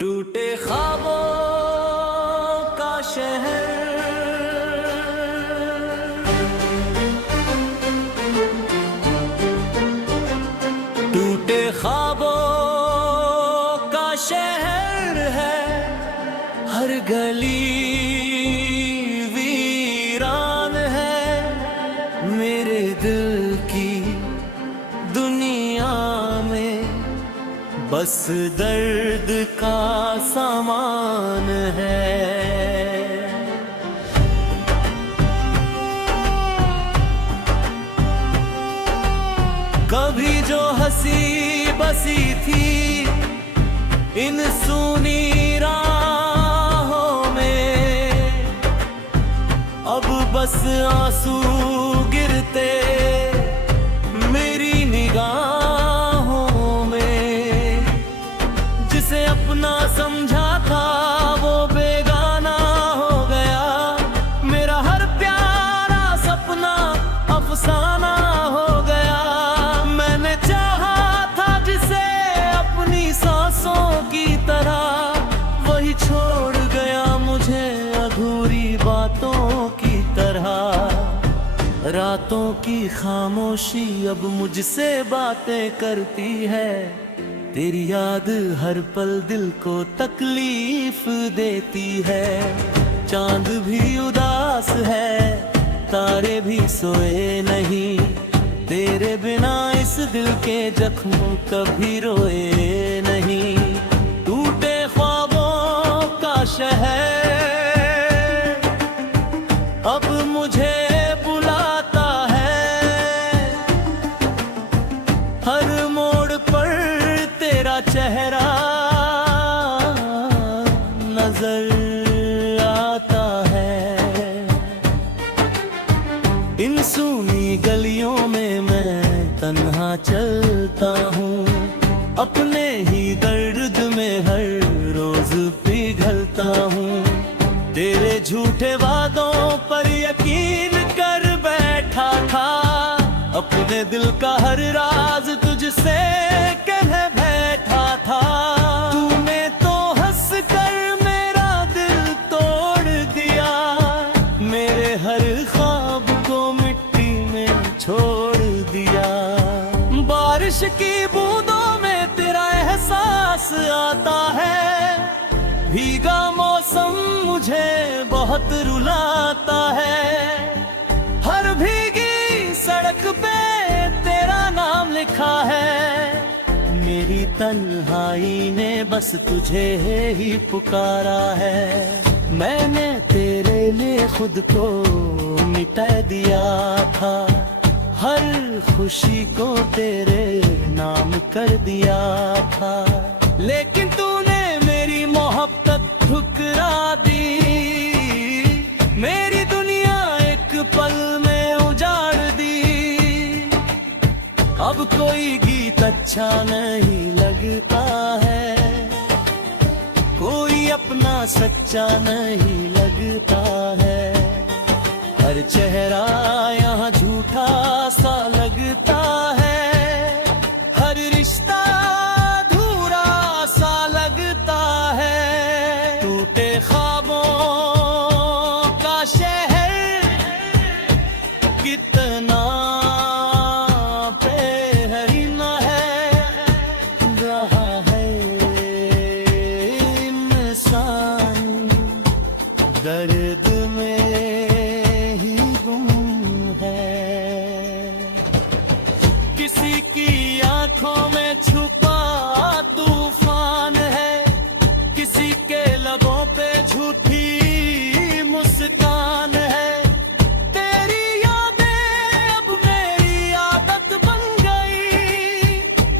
टूटे ख्वाबों का शहर, टूटे ख्वाबों का शहर है। हर गली वीरान है, मेरे दिल की दुनिया में बस दर्द का सामान है। कभी जो हंसी बसी थी इन सूनी राहों में, अब बस आंसू गिरते मेरी निगाहों में। जिसे अपना समझा था वो बेगाना हो गया, मेरा हर प्यारा सपना अफसाना हो गया। मैंने चाहा था जिसे अपनी सांसों की तरह, वही छोड़ गया मुझे अधूरी बातों की तरह। रातों की खामोशी अब मुझसे बातें करती है, तेरी याद हर पल दिल को तकलीफ देती है। चांद भी उदास है, तारे भी सोए नहीं, तेरे बिना इस दिल के जख्म कभी रोए नहीं। टूटे ख्वाबों का शहर अब मुझे बुलाता है, हर मोड़ पर तेरा चेहरा नजर आता है। इन सूनी गलियों में मैं तन्हा चलता हूँ, अपने ही दर्द में हर रोज पिघलता हूँ। तेरे झूठे वादों पर यकीन कर बैठा था, अपने दिल का हर राज तुझसे कह बैठा था। तूने तो हंस कर मेरा दिल तोड़ दिया, मेरे हर ख्वाब को मिट्टी में छोड़ दिया। बारिश की बूंदों में तेरा एहसास आता है, भीगा मौसम मुझे बहुत रुलाता है। हर भीगी सड़क पे तेरा नाम लिखा है, मेरी तन्हाई ने बस तुझे ही पुकारा है। मैंने तेरे लिए खुद को मिटा दिया था, हर खुशी को तेरे नाम कर दिया था। लेकिन तूने मेरी मोहब्बत ठुकरा दी, मेरी दुनिया एक पल में उजाड़ दी। अब कोई गीत अच्छा नहीं लगता है, कोई अपना सच्चा नहीं लगता है। हर चेहरा यहाँ झूठा सा लगता है, हर रिश्ता अधूरा सा लगता है। टूटे ख्वाबों का शहर कितना बेहरीना है, रहा है इंसान दर्द में ही गुम है। किसी की आंखों में छुपा तूफान है, किसी के लबों पे झूठी मुस्कान है। तेरी यादें अब मेरी आदत बन गई,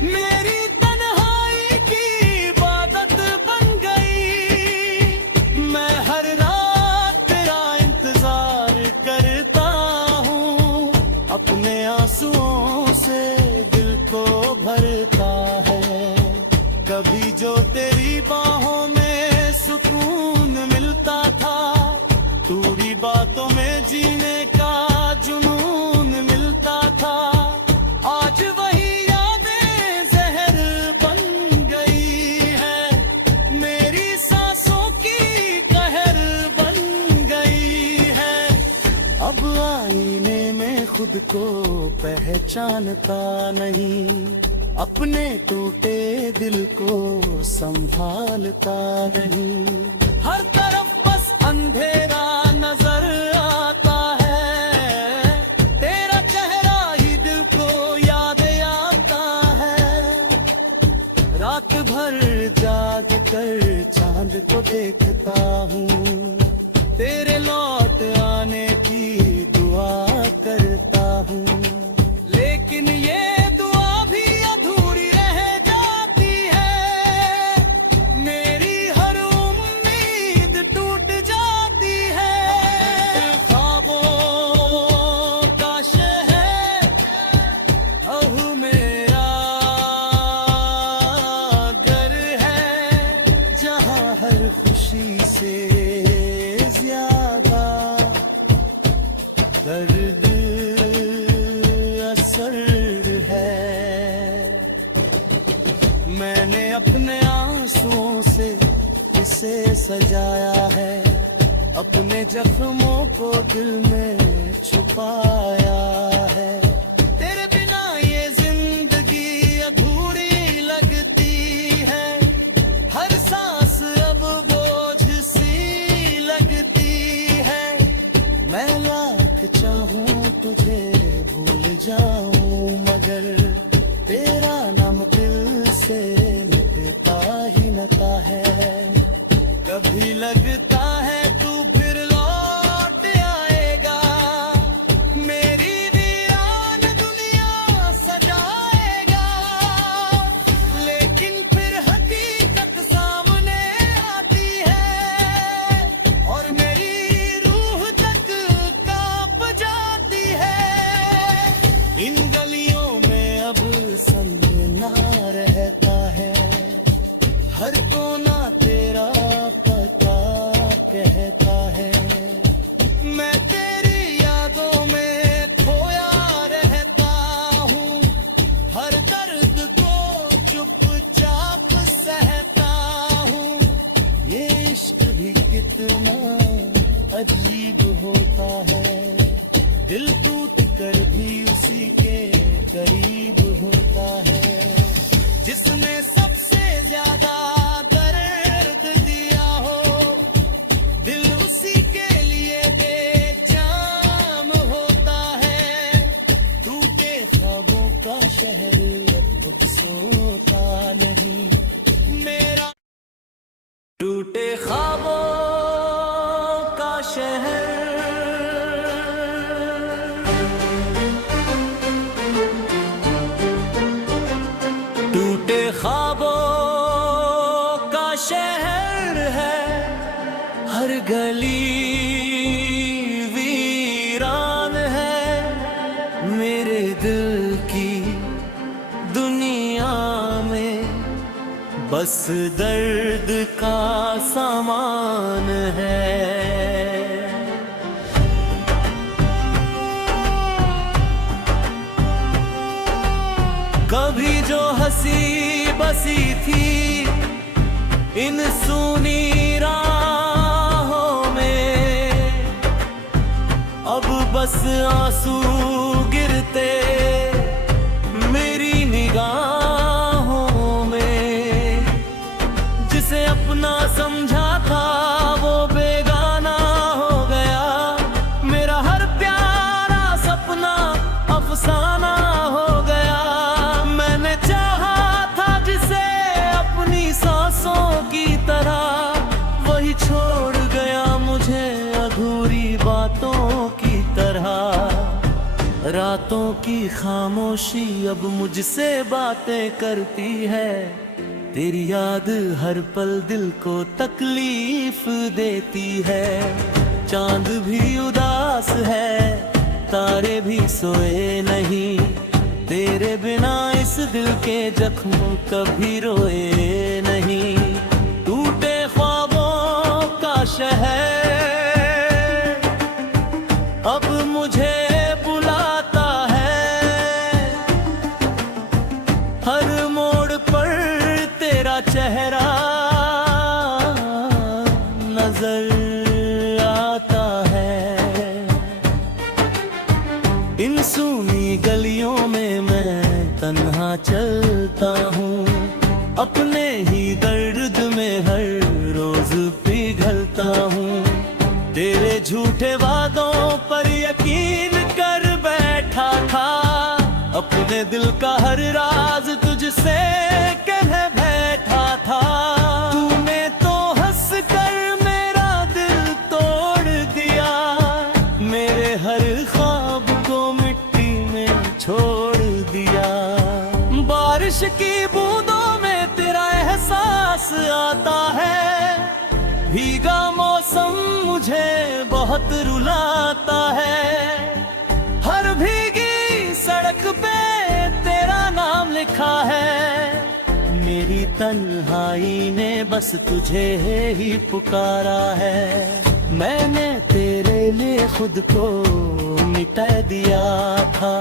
मेरी तन्हाई की इबादत बन गई। मैं हर रात तेरा इंतजार करता हूँ, अपने आंसुओं से दिल को भरता है। कभी जो तेरी बाहों में सुकून मिलता था, पूरी बातों में जीने का जुनून मिलता था। आज वही यादें जहर बन गई है, मेरी खुद को पहचानता नहीं, अपने टूटे दिल को संभालता नहीं। हर तरफ बस अंधेरा नजर आता है, तेरा चेहरा ही दिल को याद आता है। रात भर जाग कर चांद को देखता हूँ, तेरे लौट आने की दुआ करता हूँ। लेकिन ये दुआ भी अधूरी रह जाती है, मेरी हर उम्मीद टूट जाती है। ख्वाबों का शहर अहू मेरा घर है, जहाँ हर खुशी से दर्द असर है। मैंने अपने आंसुओं से इसे सजाया है, अपने जख्मों को दिल में छुपाया है। तेरे बिना ये जिंदगी अधूरी लगती है, हर सांस अब बोझ सी लगती है। मैं चाहूं तुझे भूल जाऊं, मगर तेरा नाम दिल से मिटता ही नता है। कभी लगता है तू फिर लौट आएगा, मेरी वीरान दुनिया सजाएगा। लेकिन फिर हकीकत सामने आती है, और मेरी इन गलियों में अब सन्नाटा रहता है, हर कोना तेरा पता कहता है। मैं तेरी यादों में खोया रहता हूँ, हर दर्द को चुपचाप सहता हूँ। ये इश्क भी कितना अजीब होता है, दिल टूट कर भी उसी के करीब होता है। जिसने सबसे ज्यादा दर्द दिया हो, दिल उसी के लिए बेजान होता है। टूटे ख्वाबों का शहर अब सोता नहीं मेरा, टूटे ख्वाबों का शहर। टूटे ख्वाबों का शहर है, हर गली वीरान है। मेरे दिल की दुनिया में बस दर्द का सामान है। कभी जो हंसी बसी थी इन सूनी राहों में, अब बस आंसू गिरते मेरी निगाहों में। जिसे अपना समझा था वो बेगाना हो गया, मेरा हर प्यारा सपना अफसाना हो गया। की तरह वही छोड़ गया मुझे अधूरी बातों की तरह। रातों की खामोशी अब मुझसे बातें करती है, तेरी याद हर पल दिल को तकलीफ देती है। चांद भी उदास है, तारे भी सोए नहीं, तेरे बिना इस दिल के जख्म कभी रोए नहीं। टूटे ख्वाबों का शहर अब मुझे बुलाता है, हर मोड़ पर तेरा चेहरा नजर आता है। इन सुनी गलियों में मैं तन्हा चलता हूँ, अपने ही दर्द में हर रोज पिघलता हूँ। तेरे झूठे वादों पर यकीन कर बैठा था, अपने दिल का हर राज तुझसे कह बैठा था। तूने तो हंस कर मेरा दिल तोड़ दिया, मेरे हर ख्वाब को मिट्टी में छोड़ दिया। बारिश की बूंदों में तेरा एहसास आता है, भीगा मौसम मुझे बहुत रुलाता है। हर भीगी सड़क पे तेरा नाम लिखा है, मेरी तन्हाई ने बस तुझे ही पुकारा है। मैंने तेरे लिए खुद को मिटा दिया था,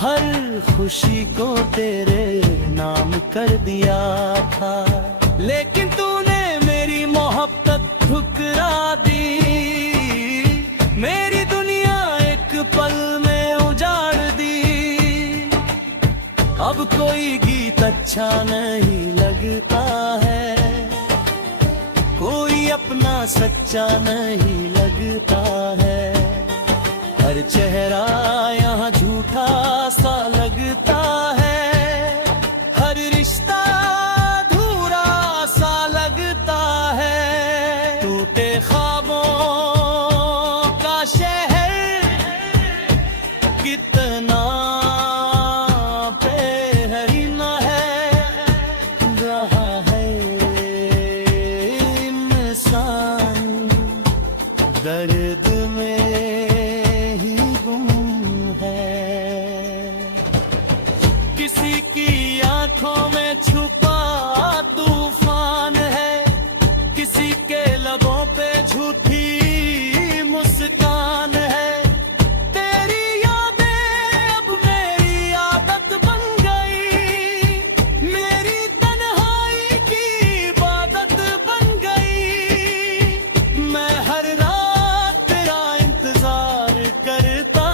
हर खुशी को तेरे नाम कर दिया था। लेकिन तूने मेरी मोहब्बत ठुकरा दी, मेरी दुनिया एक पल में उजाड़ दी। अब कोई गीत अच्छा नहीं लगता है, कोई अपना सच्चा नहीं लगता है। हर चेहरा यहाँ झूठा सा लगता है, हर रिश्ता अधूरा सा लगता है। टूटे ख्वाबों का शहर कितना बेहरीना है, रहा है इंसान दर्द में ही गुम है। किसी की आंखों में छुपा तूफान है, किसी के लबों पे झूठी मुस्कान है। तेरी यादें अब मेरी आदत बन गई, मेरी तन्हाई की इबादत बन गई। मैं हर रात तेरा इंतजार करता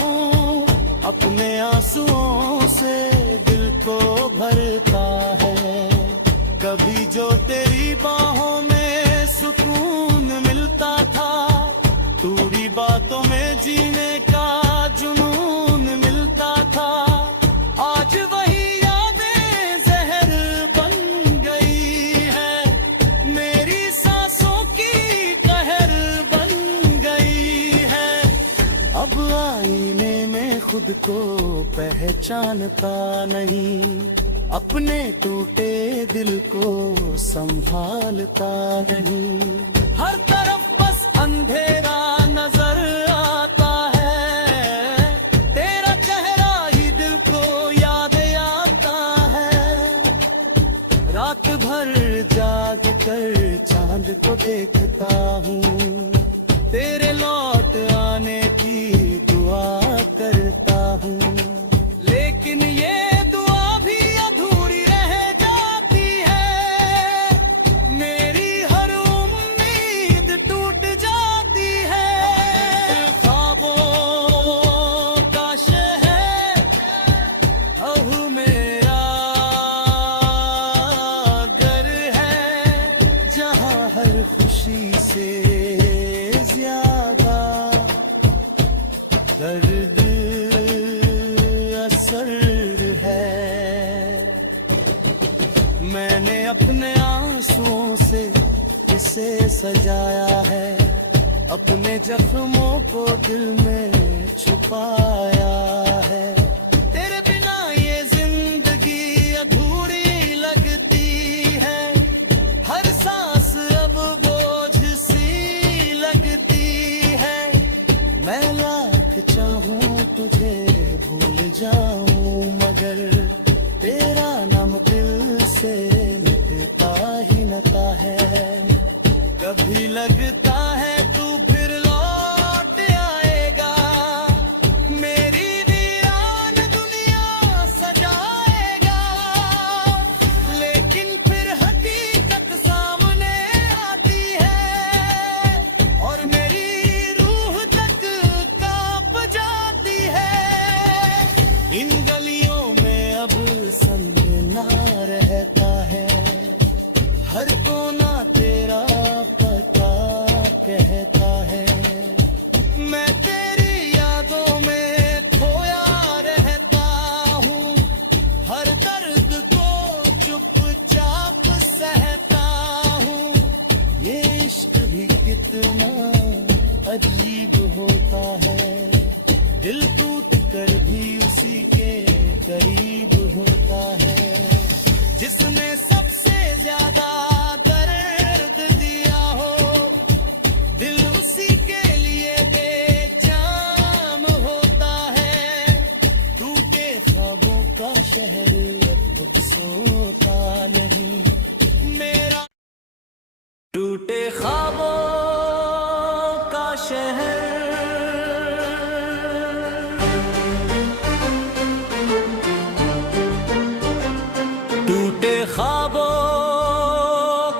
हूँ, अपने आंसुओं से दिल को भरता है। कभी जो तेरी बाहों में सुकून मिलता था, तूरी बातों में जीने का जुनून मिलता था। आज वही यादें जहर बन गई है, मेरी सांसों की कहर बन गई है। अब आईने में खुद को पहचानता नहीं, अपने टूटे दिल को संभालता नहीं। हर तरफ बस अंधेरा नजर आता है, तेरा चेहरा ही दिल को याद आता है। रात भर जाग कर चांद को देखता हूँ, तेरे लौट आने की दुआ करता हूँ। लेकिन ये दुआ भी अधूरी रह जाती है, मेरी हर उम्मीद टूट जाती है। ख्वाबों का शहर अब मेरा घर है, जहाँ हर खुशी से ज्यादा दर्द असर है। मैंने अपने आंसुओं से इसे सजाया है, अपने जख्मों को दिल में छुपाया है। तेरे बिना ये जिंदगी अधूरी लगती है, हर सांस अब बोझ सी लगती है। मैं लाख चाहूं तुझे भूल जाऊं, मगर तेरा नाम दिल से मिटता ही नता है। कभी लगता है तू फिर लौट आएगा, मेरी वीरान दुनिया सजाएगा। लेकिन फिर हकीकत सामने आती है, और मेरी रूह तक कांप जाती है। हर कोना तेरा पता कहता है। मैं तेरी यादों में खोया रहता हूँ, हर दर्द को चुपचाप सहता हूँ। ये इश्क भी कितना अजीब होता है, दिल टूट कर भी उसी के करीब होता है। जिसने सबसे ज्यादा दर्द दिया हो, दिल उसी के लिए बेजान होता है। टूटे ख्वाबों का शहर अब सोता नहीं मेरा, टूटे ख्वाबों का शहर। टूटे ख्वाबों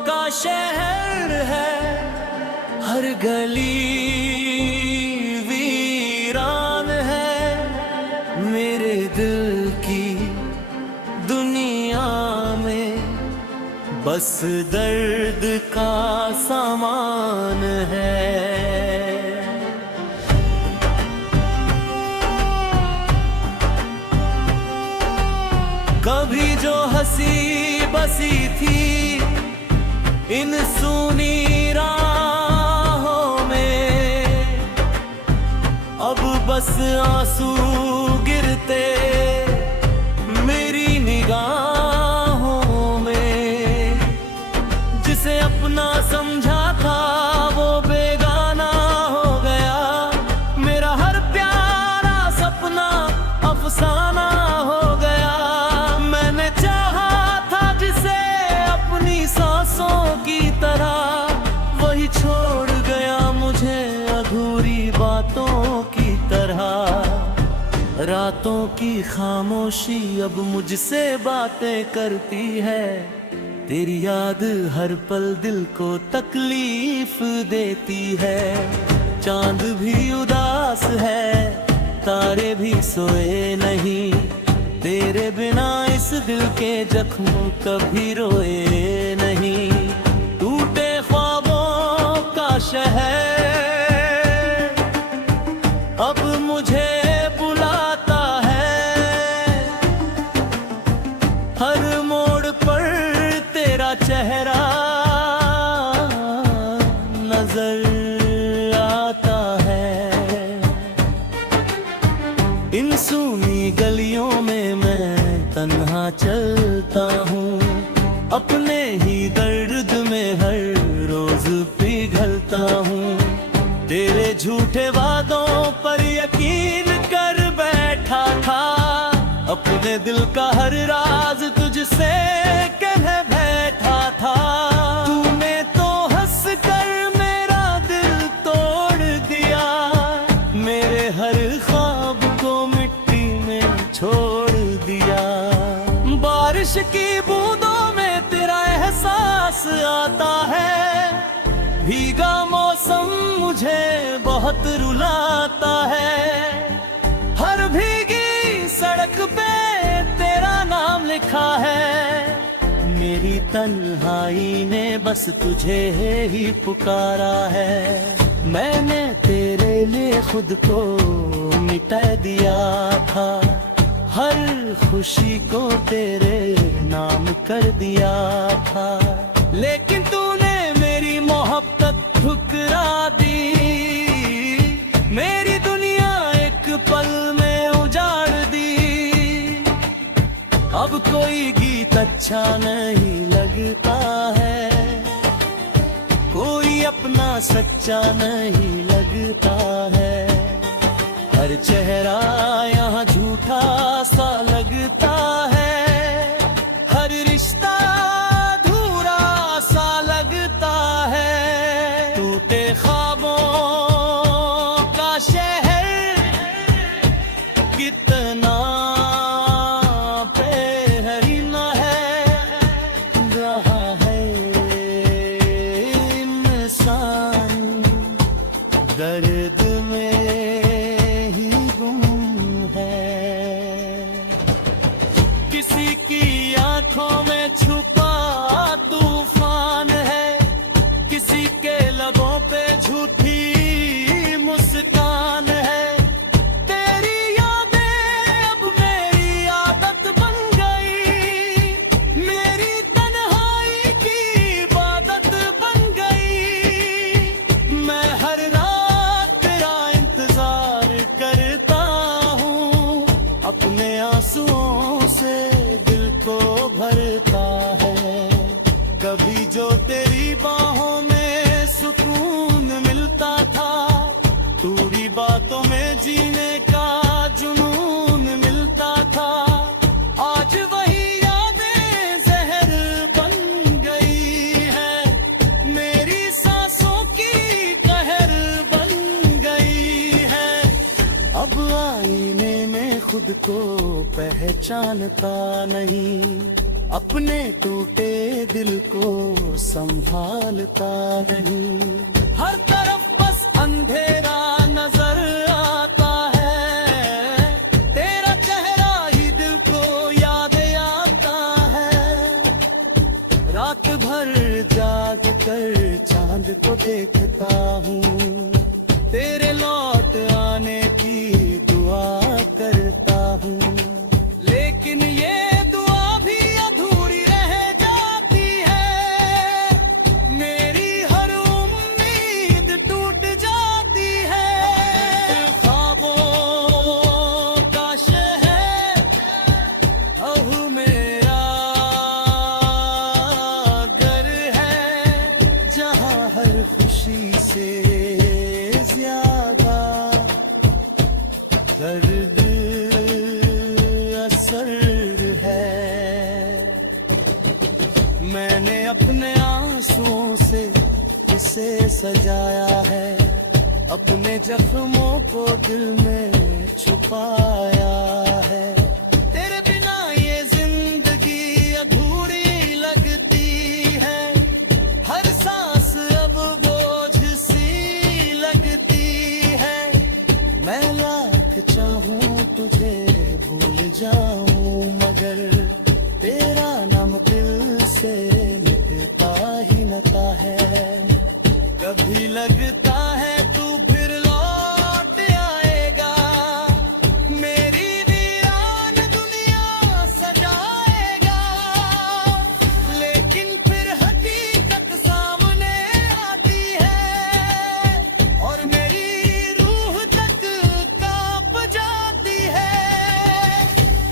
का शहर है, हर गली वीरान है। मेरे दिल की दुनिया में बस दर्द का सामान है। कभी जो हंसी बसी थी इन सूनी राहों में, अब बस आंसू गिरते मेरी निगाहों में। जिसे अपना समझा था वो बेगाना हो गया, मेरा हर प्यारा सपना अफसाना हो गया। मैंने चाहा था जिसे अपनी सांसों की तरह, वही छोड़ गया मुझे अधूरी बातों की तरह। रातों की खामोशी अब मुझसे बातें करती है, तेरी याद हर पल दिल को तकलीफ देती है। चांद भी उदास है, तारे भी सोए नहीं, तेरे बिना इस दिल के जख्म कभी रोए नहीं। टूटे ख्वाबों का शहर अब मुझे बुलाता है, हर मोड़ पर तेरा चेहरा नजर आता है। इन सूनी गलियों में मैं तन्हा चलता हूँ, अपने ही दर्द में हर रोज पिघलता हूँ। तेरे झूठे वादों पर यकीन कर बैठा था, अपने दिल का हर राज तुझसे कह बैठा था। तूने तो हंस कर मेरा दिल तोड़ दिया, मेरे हर ख्वाब को मिट्टी में छोड़ दिया। बारिश की बूंदों में तेरा एहसास आता है, भीगा मौसम मुझे बहुत रुलाता है। हर भीगी सड़क पे तेरा नाम लिखा है, मेरी तन्हाई ने बस तुझे ही पुकारा है। मैंने तेरे लिए खुद को मिटा दिया था, हर खुशी को तेरे नाम कर दिया था। लेकिन तूने मेरी मोहब्बत ठुकरा दी, मेरी दुनिया एक पल में उजाड़ दी। अब कोई गीत अच्छा नहीं लगता है, कोई अपना सच्चा नहीं लगता है। हर चेहरा यहाँ झूठा सा लगता है, हर रिश्ता अधूरा सा लगता है। टूटे ख्वाबों का शहर कितना बेहरीना है, रहा है इंसान दर्द में ही गुम है। तेरी बाहों में सुकून मिलता था, पूरी बातों में जीने का जुनून मिलता था। आज वही यादें जहर बन गई है, मेरी सांसों की कहर बन गई है। अब आईने में खुद को पहचानता नहीं, अपने टूटे दिल को संभालता नहीं। हर तरफ बस अंधेरा नजर आता है, तेरा चेहरा ही दिल को याद आता है। रात भर जाग कर चांद को देखता हूँ, तेरे लौट आने की दुआ करता हूँ। लेकिन ये दुआ भी अधूरी रह जाती है, मेरी हर उम्मीद टूट जाती है। ख्वाबों का शहर अब मेरा घर है, जहाँ हर खुशी से ज्यादा दर्द असर है। मैंने अपने आंसुओं से इसे सजाया है, अपने जख्मों को दिल में छुपाया है। तेरे बिना ये जिंदगी अधूरी लगती है, हर सांस अब बोझ सी लगती है। मैं लाख चाहूं तुझे भूल जाऊं, मगर तेरा नाम दिल से मिटता ही नता है। कभी लगता है तू फिर लौट आएगा, मेरी वीरान दुनिया सजाएगा। लेकिन फिर हकीकत सामने आती है, और मेरी रूह तक कांप जाती है।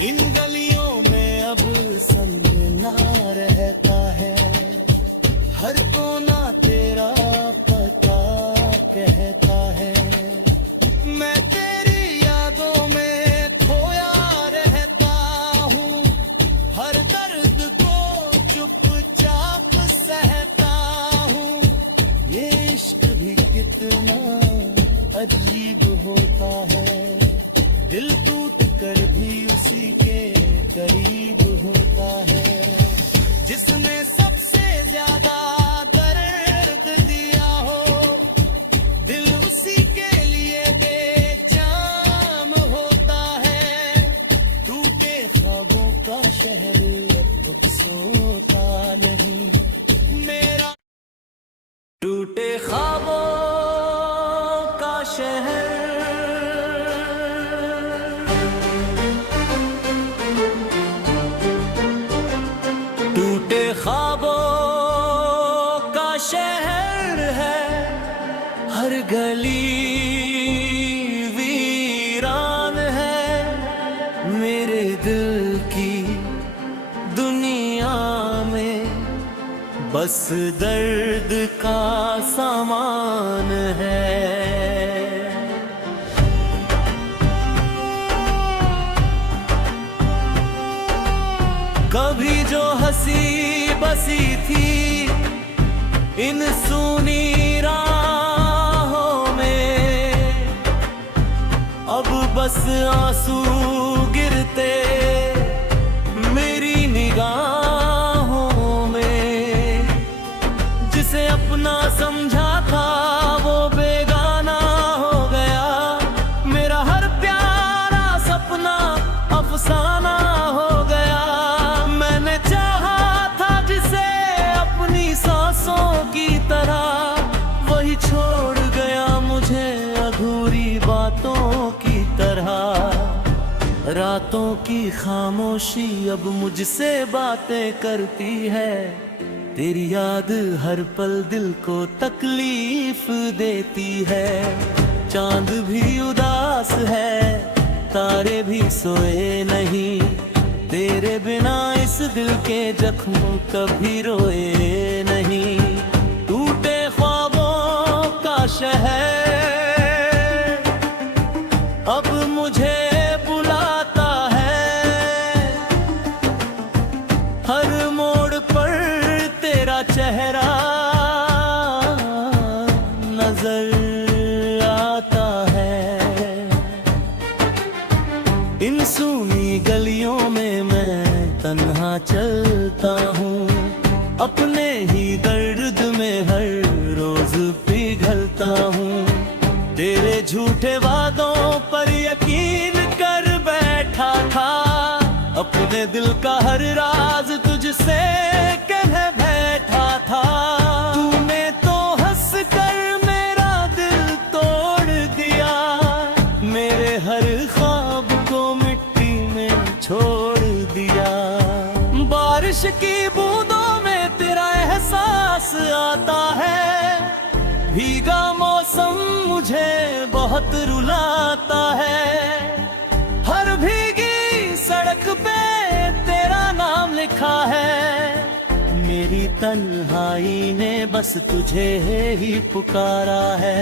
इन गलियों में अब सन्नाटा रहता है, हर कोना तेरा पता कहता है। मैं तेरी यादों में खोया रहता हूँ, हर दर्द को चुपचाप सहता हूँ। ये इश्क भी कितना अजीब होता है, दिल टूट कर भी उसी के करीब होता है। जिसने सबसे ज्यादा दर्द दिया हो, दिल उसी के लिए बेजाम होता है। टूटे ख्वाबों का शहर अब सोता नहीं मेरा, टूटे ख्वाबों का शहर। टूटे ख्वाबों का शहर है, हर गली वीरान है। मेरे दिल की दुनिया में बस दर्द का सामान है। कभी जो हंसी बसी थी इन सूनी राहों में, अब बस आंसू गिरते मेरी निगाहों में। जिसे अपना समझा था वो बेगाना हो गया, मेरा हर प्यारा सपना अफसाना हो गया। मैंने चाहा था जिसे अपनी सांसों की तरह, वही छोड़ गया मुझे अधूरी बातों की तरह। रातों की खामोशी अब मुझसे बातें करती है, तेरी याद हर पल दिल को तकलीफ देती है। चांद भी उदास है, तारे भी सोए नहीं, तेरे बिना इस दिल के जख्म कभी रोए नहीं। शहर अब मुझे बुलाता है। हर मोड़ पर तेरा चेहरा नजर आता है। इन सूनी गलियों में मैं तन्हा चलता हूँ, अपने ही दर्द में हर रोज पिघलता हूँ। तेरे झूठे वादों पर यकीन कर बैठा था, अपने दिल का हर राज तुझसे कह बैठा था। तूने तो हंस कर मेरा दिल तोड़ दिया, मेरे हर ख्वाब को मिट्टी में छोड़ दिया। बारिश की बूंदों में तेरा एहसास आता है, भीगा मौसम मुझे बहुत रुलाता है। हर भीगी सड़क पे तेरा नाम लिखा है, मेरी तन्हाई ने बस तुझे ही पुकारा है।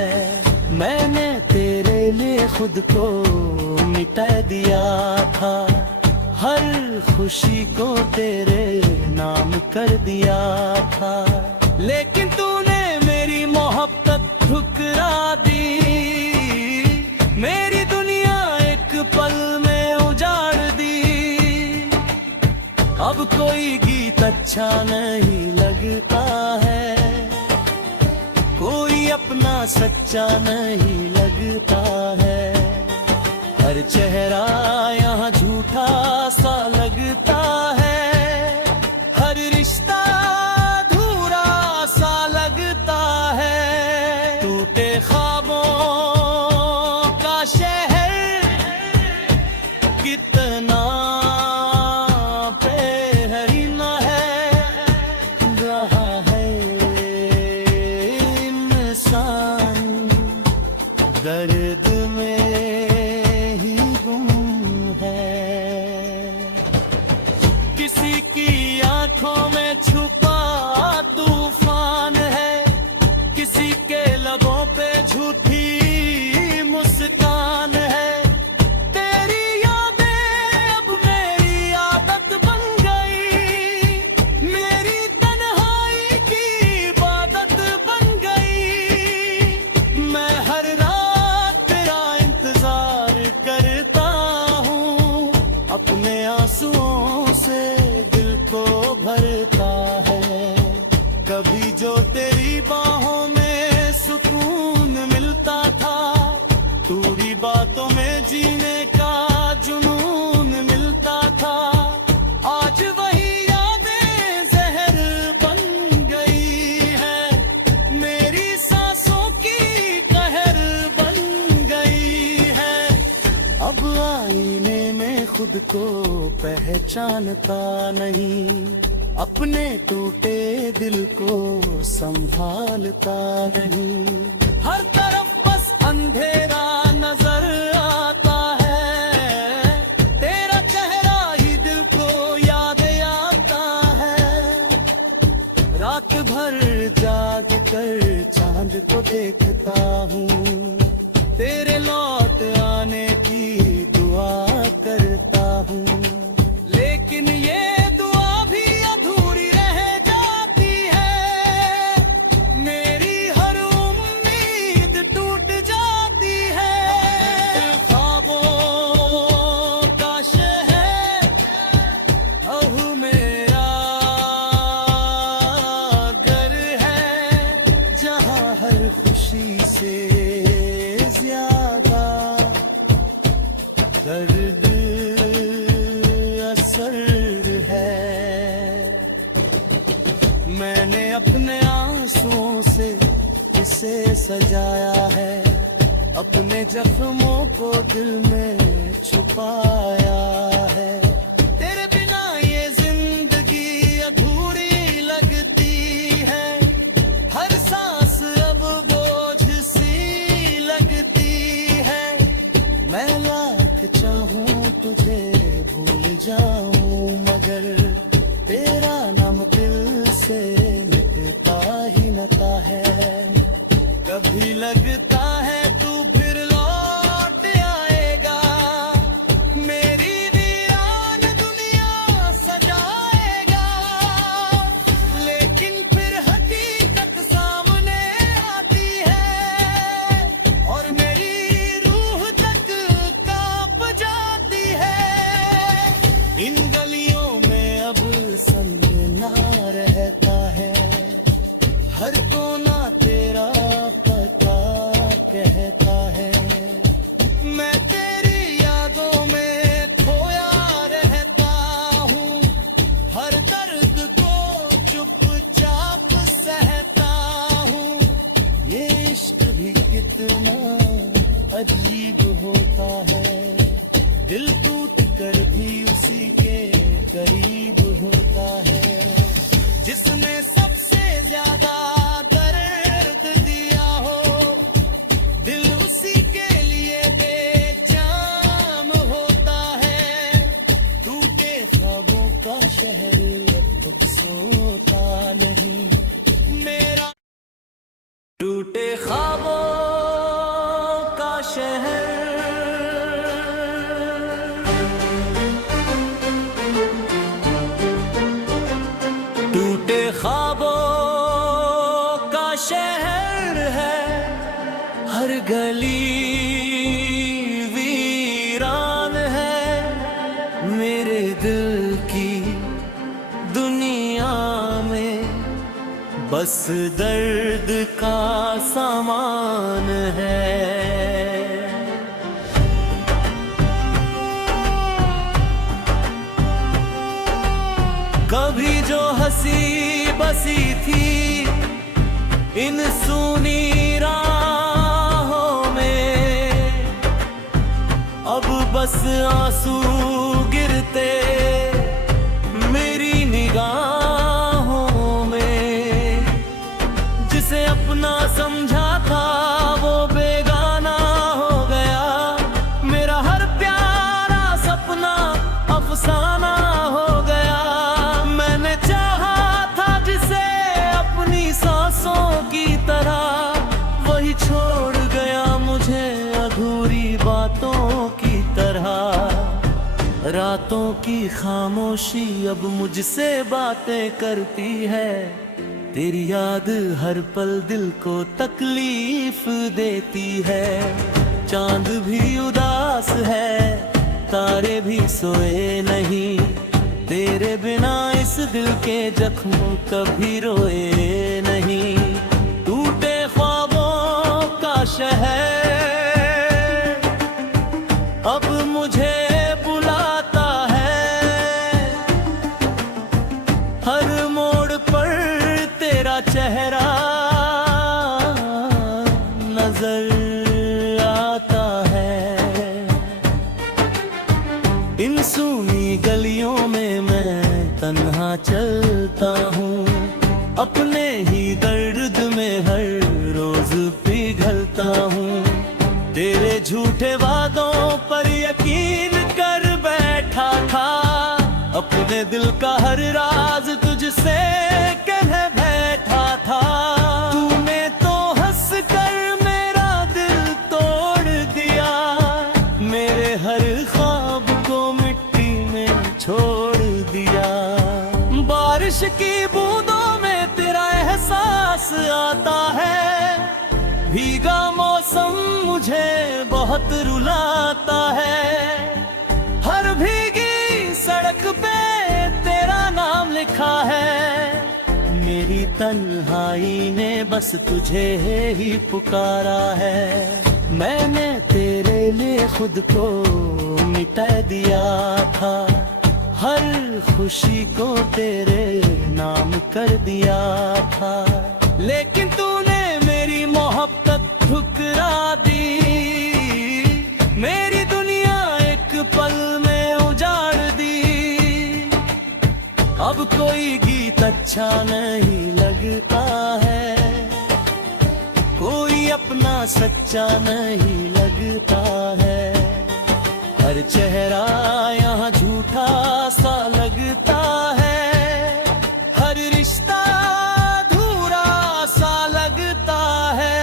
मैंने तेरे लिए खुद को मिटा दिया था, हर खुशी को तेरे नाम कर दिया था। लेकिन तूने मेरी मोहब्बत ठुकरा दी, मेरी दुनिया एक पल में उजाड़ दी। अब कोई गीत अच्छा नहीं लगता है, कोई अपना सच्चा नहीं लगता है। हर चेहरा यहाँ झूठा सा लगता है, हर रिश्ता अधूरा सा लगता है। टूटे ख्वाबों का शहर कितना बेहरीना है, रहा है इंसान दर्द में ही गुम है। किसी की आंखों में छुपा तूफान है, किसी के लबों पे झूठी मुस्कान है। तेरी यादें अब मेरी आदत बन गई, मेरी तन्हाई की इबादत बन गई। मैं हर रात तेरा इंतजार करता हूँ, अपने आंसुओं से दिल को भरता है। कभी जो तेरी बाहों में सुकून मिलता था, तूरी बातों में जीने का जुनून मिलता था। आज वही यादें जहर बन गई है, मेरी सांसों की कहर बन गई है। अब आईने में खुद को पहचानता नहीं, अपने टूटे दिल को संभालता नहीं। हर तरफ बस अंधेरा नजर आता है, तेरा चेहरा ही दिल को याद आता है। रात भर जाग कर चांद को देखता हूँ, तेरे लौट आने की दुआ करता हूँ। लेकिन ये दुआ भी अधूरी रह जाती है, मेरी हर उम्मीद टूट जाती है। ख्वाबों का शहर अब मेरा घर है, जहाँ हर खुशी से ज्यादा दर्द असर है। मैंने अपने आंसुओं से इसे सजाया है, अपने जख्मों को दिल में छुपाया है। तेरे बिना ये जिंदगी अधूरी लगती है, हर सांस अब बोझ सी लगती है। मैं लाख चाहूं तुझे भूल जाऊं, मगर तेरा नाम दिल से मिटता ही नता है। कभी लगता है तू फिर लौट आएगा, मेरी वीरान दुनिया सजाएगा। लेकिन फिर हकीकत सामने आती है और मेरी रूह तक कांप जाती है। इन गलियों में अब सन्नाटा रहता है, हर कोना तेरा पता कहता है। मैं तेरी यादों में खोया रहता हूँ, हर दर्द को चुपचाप सहता हूँ। ये इश्क भी कितना अजीब होता है, दिल टूट कर भी उसी के करीब होता है। जिसने सबसे ज्यादा दर्द दिया हो, दिल उसी के लिए बेजान होता है। टूटे ख्वाबों का शहर अब सोता नहीं मेरा, टूटे ख्वाबों का शहर। टूटे ख्वाबों का शहर है, हर गली वीरान है। मेरे दिल की दुनिया में बस दर्द का सामान है। कभी जो हंसी बसी थी इन सूनी राहों में, अब बस आंसू गिरते मेरी निगाहों में। जिसे अपना समझा था वो बेगाना हो गया, मेरा हर प्यारा सपना अफसाना हो गया। सांसों की तरह वही छोड़ गया मुझे अधूरी बातों की तरह। रातों की खामोशी अब मुझसे बातें करती है, तेरी याद हर पल दिल को तकलीफ देती है। चांद भी उदास है, तारे भी सोए नहीं, तेरे बिना इस दिल के जख्म कभी रोए नहीं। टूटे ख्वाबों का शहर अब मुझे बुलाता है, हर मोड़ पर तेरा चेहरा नजर आता है। इन सूनी गलियों में मैं तन्हा चलता हूँ, अपने ही दर्द में हर रोज पिघलता हूँ। तेरे झूठे वादों पर यकीन कर बैठा था, अपने दिल का हर राज तुझसे कह बैठा था। तूने तो हंस कर मेरा दिल तोड़ दिया, मेरे हर ख्वाब को मिट्टी में छोड़ दिया। बारिश की बूंदों में तेरा एहसास आता है, भीगा मौसम मुझे बहुत रुलाता है। हर भीगी सड़क पे तेरा नाम लिखा है, मेरी तन्हाई ने बस तुझे ही पुकारा है। मैंने तेरे लिए खुद को मिटा दिया था, हर खुशी को तेरे नाम कर दिया था। लेकिन तूने मेरी मोहब्बत ठुकरा दी, मेरी दुनिया एक पल में उजाड़ दी। अब कोई गीत अच्छा नहीं लगता है, कोई अपना सच्चा नहीं लगता है। हर चेहरा यहाँ झूठा सा लगता है, हर रिश्ता अधूरा सा लगता है।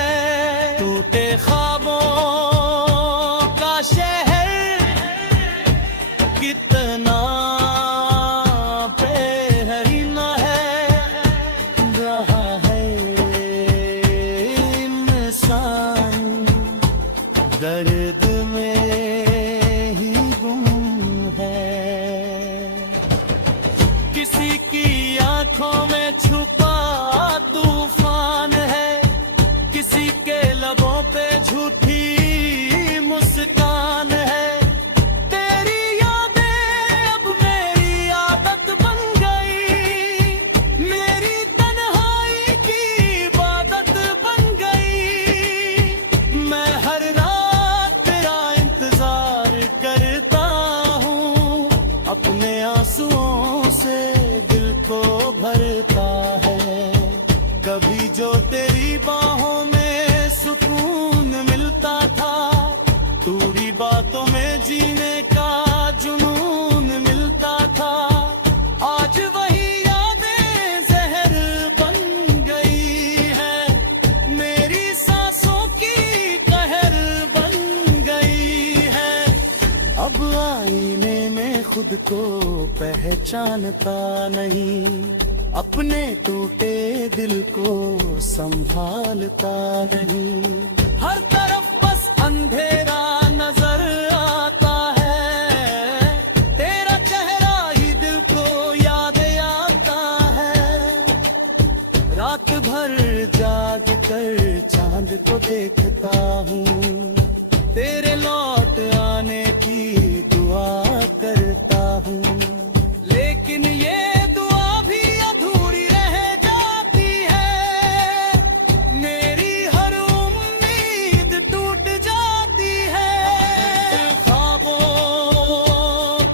तेरी बाहों में सुकून मिलता था, दूरी बातों में जीने का जुनून मिलता था। आज वही यादें जहर बन गई है, मेरी सांसों की कहर बन गई है। अब आईने में खुद को पहचानता नहीं, अपने टूटे दिल को संभालता नहीं। हर तरफ बस अंधेरा नजर आता है, तेरा चेहरा ही दिल को याद आता है। रात भर जाग कर चांद को देखता हूँ, तेरे लौट आने की दुआ करता हूँ। लेकिन ये दुआ भी अधूरी रह जाती है, मेरी हर उम्मीद टूट जाती है। ख्वाबों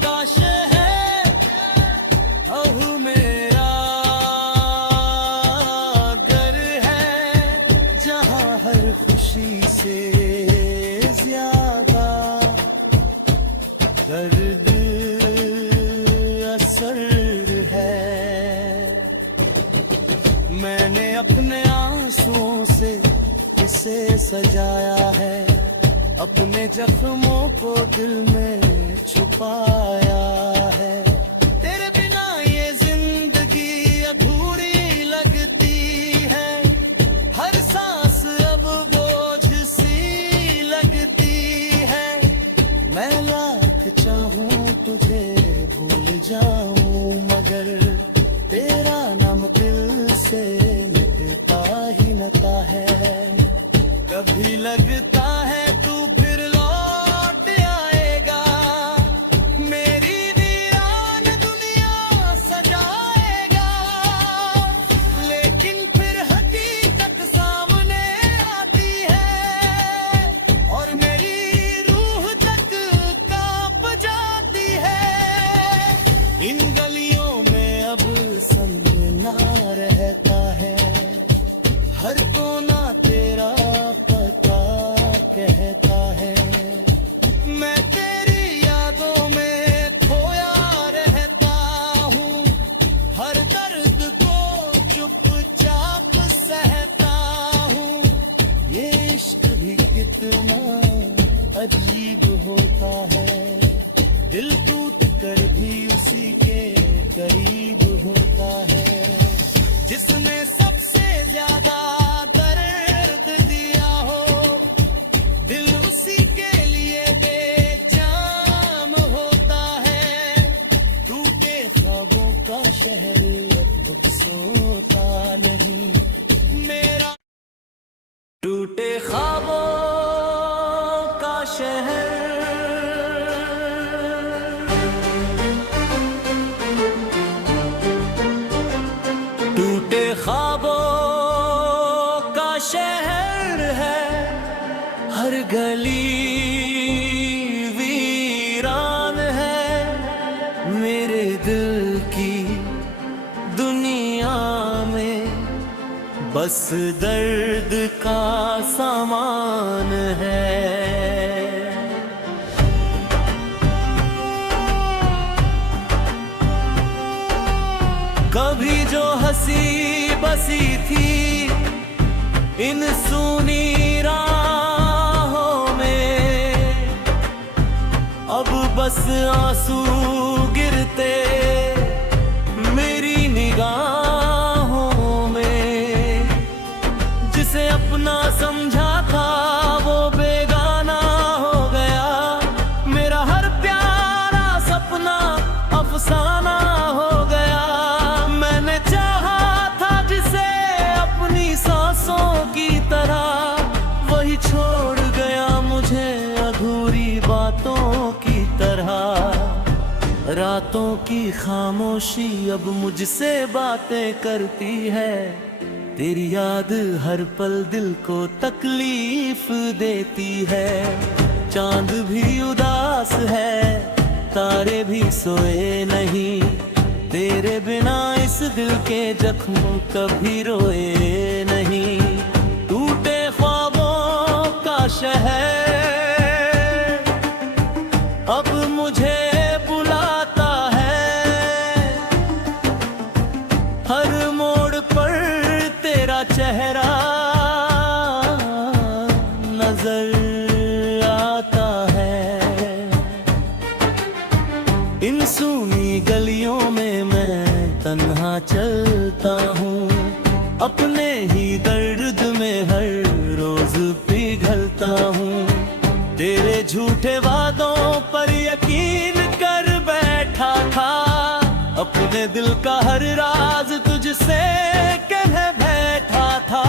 का शहर अब मेरा घर है, जहाँ हर खुशी से ज्यादा दर्द असर है। मैंने अपने आंसुओं से इसे सजाया है, अपने जख्मों को दिल में छुपाया है। तेरे बिना ये जिंदगी अधूरी लगती है, हर सांस अब बोझ सी लगती है। मैं लाख चाहूं तुझे भूल जाऊं, मगर तेरा नाम दिल से मिटता ही नता है। कभी लगता है तू फिर लौट आएगा, मेरी वीरान दुनिया सजाएगा। लेकिन फिर हकीकत सामने आती है, और मेरी रूह तक कांप जाती है। इन गलियों में अब सन्ना रहता है, हर कोना तेरा पता कहता है। मैं तेरी यादों में खोया रहता हूँ, हर दर्द को चुपचाप सहता हूँ। ये इश्क भी कितना अजीब होता है, दिल टूट कर भी उसी के करीब होता है। जिसने सबसे ज्यादा दर्द दिया हो, दिल उसी के लिए बेजान होता है। टूटे ख्वाबों का शहर अब सोता नहीं मेरा, टूटे ख्वाबों का शहर। टूटे ख्वाबों का शहर है, हर गली वीरान है। मेरे दिल की दुनिया में बस दर्द का सामान है। कभी जो हंसी बसी थी इन सूनी राहों में, अब बस आंसू गिरते मेरी निगाहों में। जिसे अपना समझा था वो बेगाना हो गया, मेरा हर प्यारा सपना अफसाना हो गया। मैंने चाहा था जिसे अपनी सांसों की तरह, वही छोड़ गया मुझे अधूरी बातों की तरह। रातों की खामोशी अब मुझसे बातें करती है, तेरी याद हर पल दिल को तकलीफ देती है। चांद भी उदास है, तारे भी सोए नहीं, तेरे बिना इस दिल के जख्म कभी रोए नहीं। शहर अब मुझे बुलाता है। हर मोड़ पर तेरा चेहरा नजर आता है। इन सूनी गलियों में मैं तन्हा चलता हूँ, अपने ही दर्द में हर रोज पिघलता हूँ। तेरे झूठे वादों पर यकीन कर बैठा था, अपने दिल का हर राज तुझसे कह बैठा था।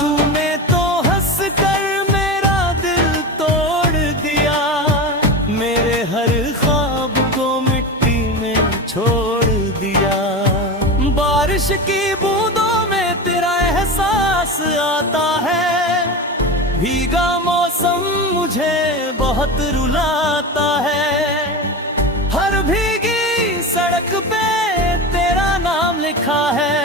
तूने तो हंस कर मेरा दिल तोड़ दिया, मेरे हर ख्वाब को मिट्टी में छोड़ दिया। बारिश की बूंदों में तेरा एहसास आता है, भीगा मौसम मुझे बहुत रुलाता है। हर भीगी सड़क पे तेरा नाम लिखा है,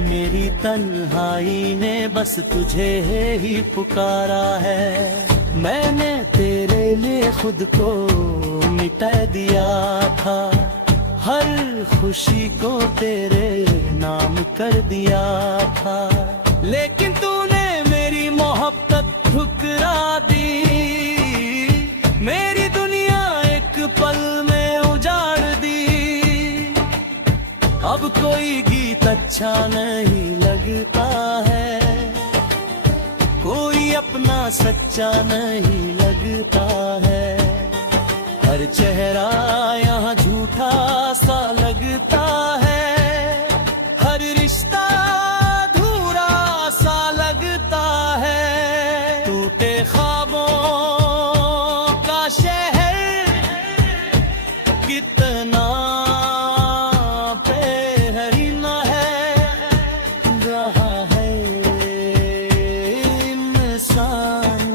मेरी तन्हाई ने बस तुझे ही पुकारा है। मैंने तेरे लिए खुद को मिटा दिया था, हर खुशी को तेरे नाम कर दिया था। लेकिन तूने मेरी मोहब्बत ठुकरा दी, मेरी दुनिया एक पल में उजाड़ दी। अब कोई गीत अच्छा नहीं लगता है, कोई अपना सच्चा नहीं लगता है। हर चेहरा यहाँ झूठा सा लगता है, हर रिश्ता अधूरा सा लगता है। टूटे ख्वाबों का शहर कितना बेहरीना है, रहा है इंसान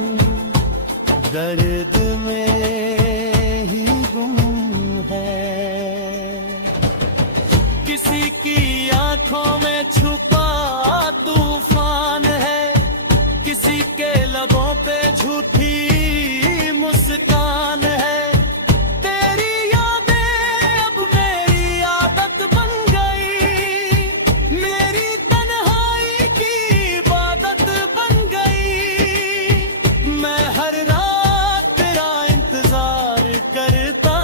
दर्द में ही गुम है। किसी की आंखों में छुपा तूफान है, किसी के लबों पे झूठी मुस्कान है। तेरी यादें अब मेरी आदत बन गई, मेरी तन्हाई की इबादत बन गई। मैं हर रात तेरा इंतजार करता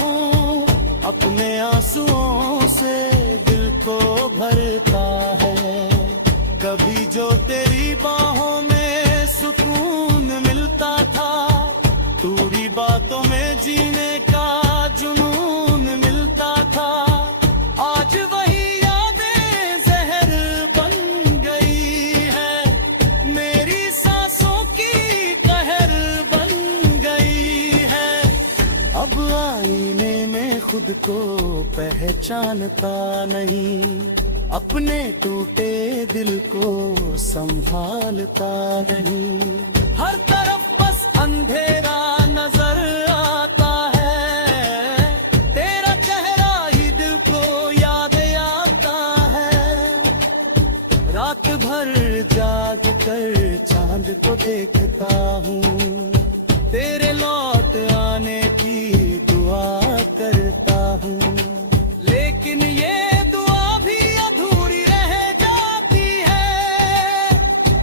हूँ, अपने आंसुओं से दिल को भरता है। कभी जो तेरी बाहों में सुकून मिलता था, तूरी बातों में जीने का जुनून मिलता था। आज वही यादें जहर बन गई है, मेरी सांसों की कहर बन गई है। अब आईने में खुद को पहचानता नहीं, अपने टूटे दिल को संभालता नहीं। हर तरफ बस अंधेरा नजर आता है, तेरा चेहरा ही दिल को याद आता है। रात भर जाग कर चांद को देखता हूँ, तेरे लौट आने की दुआ करता हूँ। लेकिन ये दुआ भी अधूरी रह जाती है,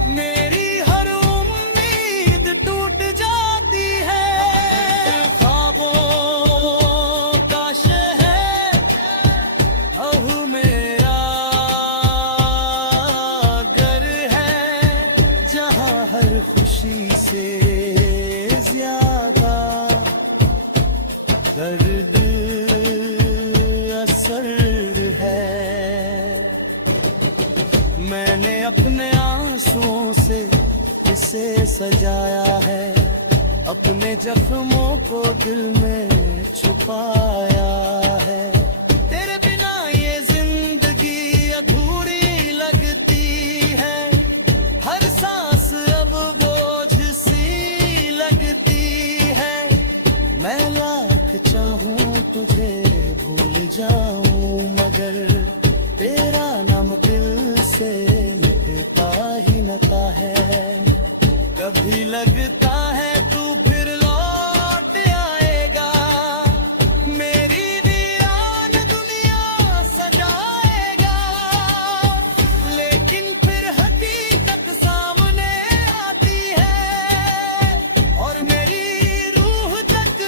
मेरी हर उम्मीद टूट जाती है। ख्वाबों का शहर अब मेरा घर है, जहाँ हर खुशी से ज्यादा दर्द असर है। मैंने अपने आंसुओं से इसे सजाया है, अपने जख्मों को दिल में छुपाया है। तेरे बिना ये जिंदगी अधूरी लगती है, हर सांस अब बोझ सी लगती है। मैं लाख चाहूं तुझे भूल जाऊं, मगर तेरा नाम दिल से मिटता ही नता है। जब भी लगता है तू फिर लौट आएगा, मेरी वीरान दुनिया सजाएगा। लेकिन फिर हकीकत सामने आती है और मेरी रूह तक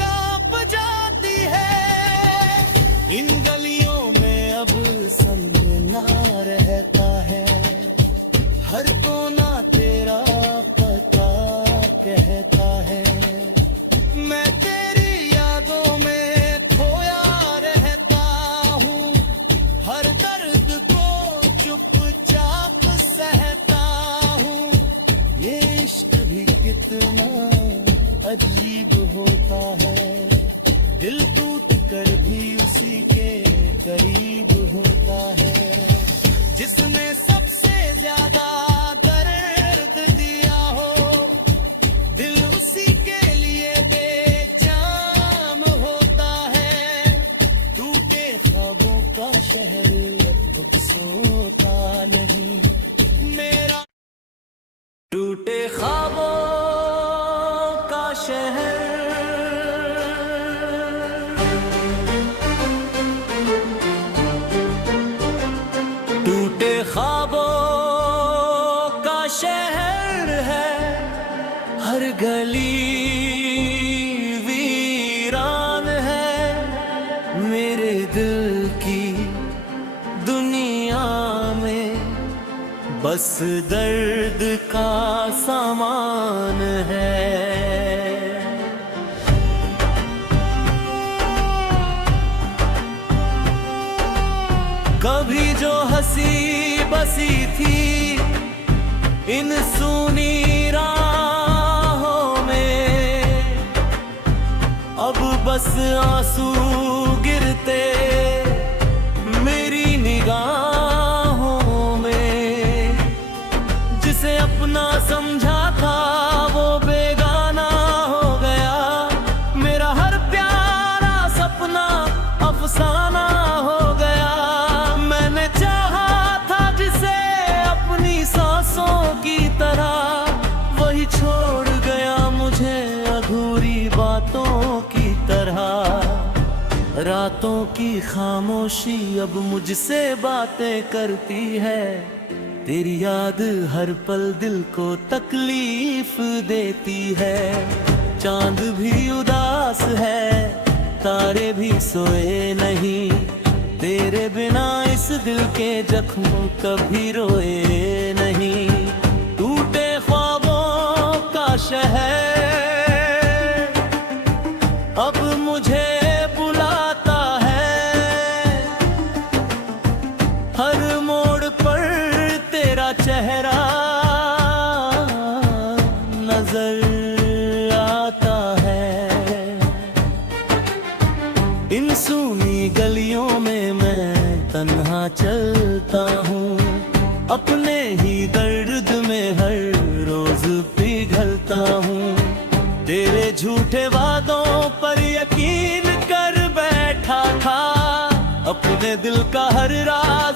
कांप जाती है। इन गलियों में अब सन्नाटा रहता है, हर कोना तेरा पता कहता है। मैं तेरी यादों में खोया रहता हूँ, हर दर्द को चुपचाप सहता हूँ। ये इश्क भी कितना अजीब होता है, दिल टूट कर भी उसी के करीब होता है। जिसने सबसे ज्यादा दर्द दिया हो, दिल उसी के लिए बेजान होता है। टूटे ख्वाबों का शहर अब सोता नहीं मेरा, टूटे ख्वाबों का शहर। टूटे ख्वाबों का शहर है, हर गली वीरान है। मेरे दिल की दुनिया में बस दर्द का सामान है। कभी जो हंसी बसी थी इन सूनी राहों में, अब बस आंसू गिरते मेरी निगाहों में। जिसे अपना समझा था वो बेगाना हो गया, मेरा हर प्यारा सपना अफसाना हो गया। मैंने चाहा था जिसे अपनी सांसों की तरह, वही छोड़ गया मुझे अधूरी बातों की तरह। रातों की खामोशी अब मुझसे बातें करती है, तेरी याद हर पल दिल को तकलीफ देती है। चांद भी उदास है, तारे भी सोए नहीं, तेरे बिना इस दिल के जख्म कभी रोए नहीं। टूटे ख्वाबों का शहर अब मुझे बुलाता है, हर मोड़ पर तेरा चेहरा नजर आता है। इन सूनी गलियों में मैं तन्हा चलता हूँ, अपने ही दर्द में हर रोज पिघलता हूँ। तेरे झूठे वादों पर यकीन कर बैठा था, अपने दिल का हर राज